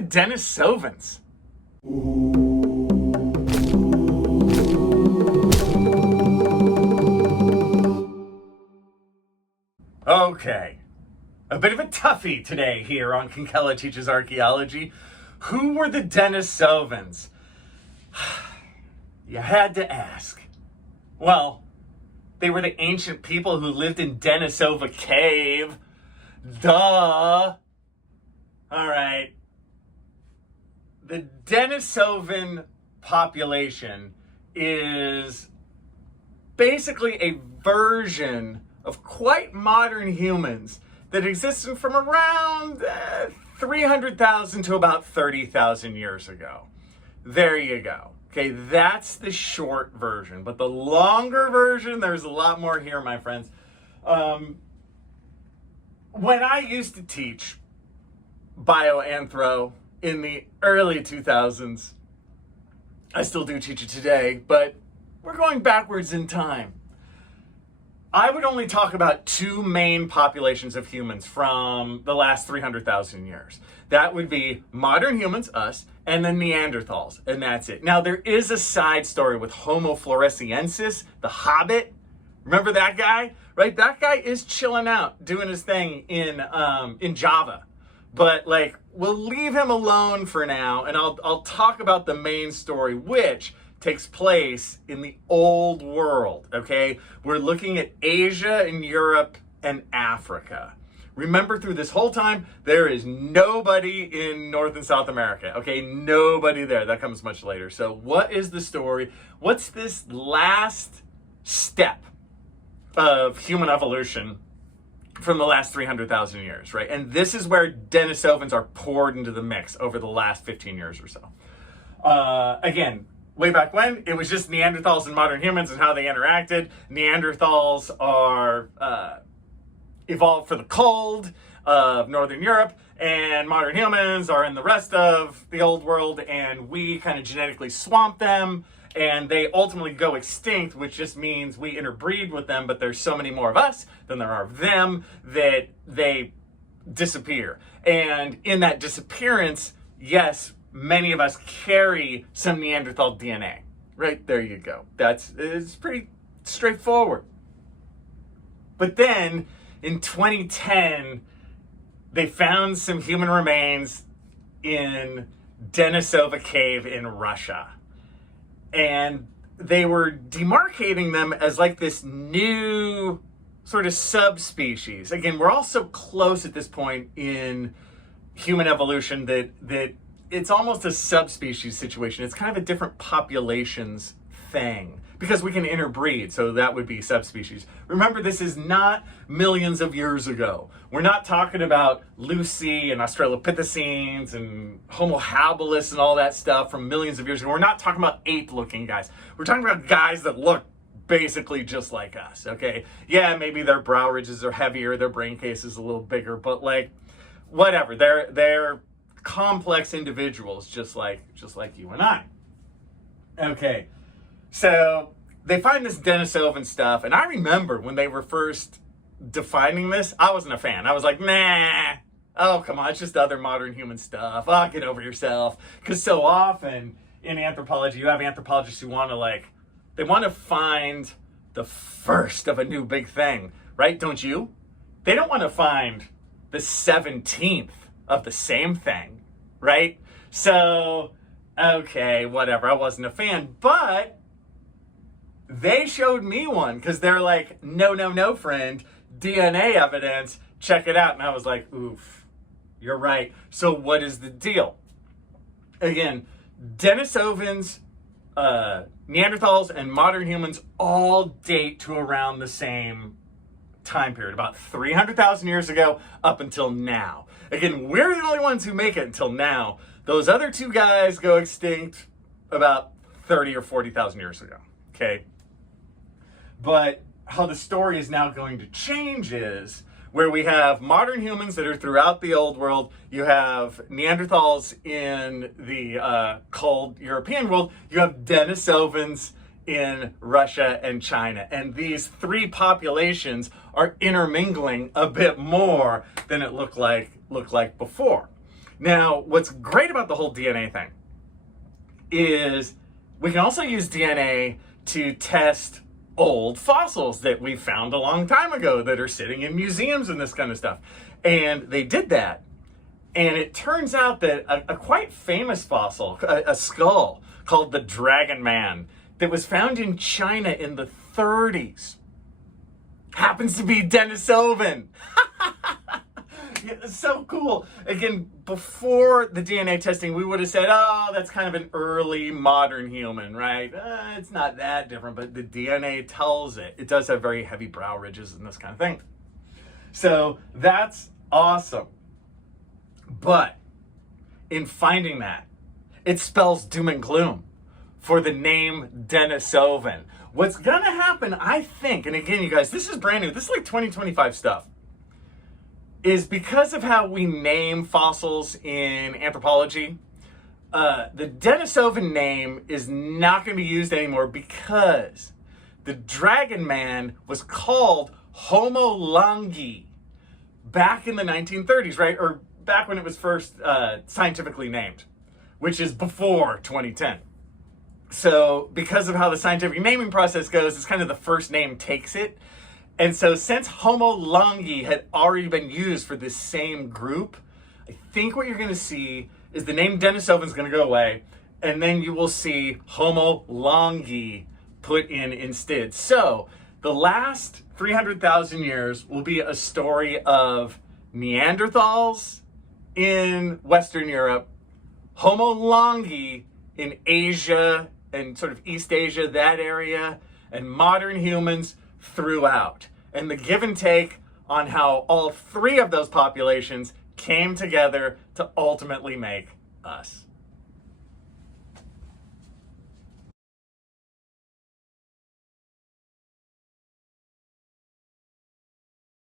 Denisovans? Okay, a bit of a toughie today here on Kinkella Teaches Archaeology. Who were the Denisovans? You had to ask. Well, they were the ancient people who lived in Denisova Cave. Duh. All right. The Denisovan population is basically a version of quite modern humans that existed from around 300,000 to about 30,000 years ago. There you go. Okay, that's the short version. But the longer version, there's a lot more here, my friends. When I used to teach bioanthro in the early 2000s, I still do teach it today, but we're going backwards in time. I would only talk about two main populations of humans from the last 300,000 years. That would be modern humans, us, and then Neanderthals, and that's it. Now, there is a side story with Homo floresiensis, the Hobbit. Remember that guy? Right? That guy is chilling out, doing his thing in Java. But, like, we'll leave him alone for now, and I'll talk about the main story, which takes place in the old world, okay? We're looking at Asia and Europe and Africa. Remember, through this whole time, there is nobody in North and South America, okay? Nobody there. That comes much later. So what is the story? What's this last step of human evolution from the last 300,000 years, right? And this is where Denisovans are poured into the mix over the last 15 years or so. Again, way back when, it was just Neanderthals and modern humans and how they interacted. Neanderthals are evolved for the cold of Northern Europe, and modern humans are in the rest of the old world, and we kind of genetically swamp them, and they ultimately go extinct, which just means we interbreed with them, but there's so many more of us than there are of them that they disappear. And in that disappearance, yes, many of us carry some Neanderthal DNA. Right, there you go. It's pretty straightforward. But then, in 2010, they found some human remains in Denisova Cave in Russia. And they were demarcating them as like this new sort of subspecies. Again, we're all so close at this point in human evolution that it's almost a subspecies situation. It's kind of a different populations thing because we can interbreed, so that would be subspecies. Remember, this is not millions of years ago. We're not talking about Lucy and Australopithecines and Homo habilis and all that stuff from millions of years ago. We're not talking about ape-looking guys. We're talking about guys that look basically just like us, okay? Yeah, maybe their brow ridges are heavier, their brain case is a little bigger, but like, whatever. They're complex individuals just like you and I. Okay, so they find this Denisovan stuff, and I remember when they were first defining this, I wasn't a fan. I was like, nah, oh, come on, it's just other modern human stuff. Oh, get over yourself. Because so often in anthropology, you have anthropologists who want to they want to find the first of a new big thing, right? Don't you? They don't want to find the 17th of the same thing, right? So, okay, whatever, I wasn't a fan, but they showed me one because they're like, no, friend, DNA evidence, check it out. And I was like, oof, you're right. So what is the deal? Again, Denisovans, Neanderthals, and modern humans all date to around the same time period, about 300,000 years ago up until now. Again, we're the only ones who make it until now. Those other two guys go extinct about 30 or 40,000 years ago, okay? But how the story is now going to change is where we have modern humans that are throughout the old world, you have Neanderthals in the cold European world, you have Denisovans in Russia and China. And these three populations are intermingling a bit more than it looked like before. Now, what's great about the whole DNA thing is we can also use DNA to test old fossils that we found a long time ago that are sitting in museums and this kind of stuff. And they did that. And it turns out that a quite famous fossil, a skull called the Dragon Man, that was found in China in the 30s, happens to be Denisovan. Yeah, it's so cool. Again, before the DNA testing, we would have said, oh, that's kind of an early modern human, right? It's not that different, but the DNA tells it. It does have very heavy brow ridges and this kind of thing. So that's awesome. But in finding that, it spells doom and gloom for the name Denisovan. What's gonna happen, I think, and again, you guys, this is brand new. This is like 2025 stuff. Is because of how we name fossils in anthropology, the Denisovan name is not going to be used anymore because the Dragon Man was called Homo longhi back in the 1930s, right? Or back when it was first scientifically named, which is before 2010. So because of how the scientific naming process goes, it's kind of the first name takes it. And so since Homo longhi had already been used for this same group, I think what you're going to see is the name Denisovan is going to go away, and then you will see Homo longhi put in instead. So the last 300,000 years will be a story of Neanderthals in Western Europe, Homo longhi in Asia and sort of East Asia, that area, and modern humans throughout, and the give and take on how all three of those populations came together to ultimately make us.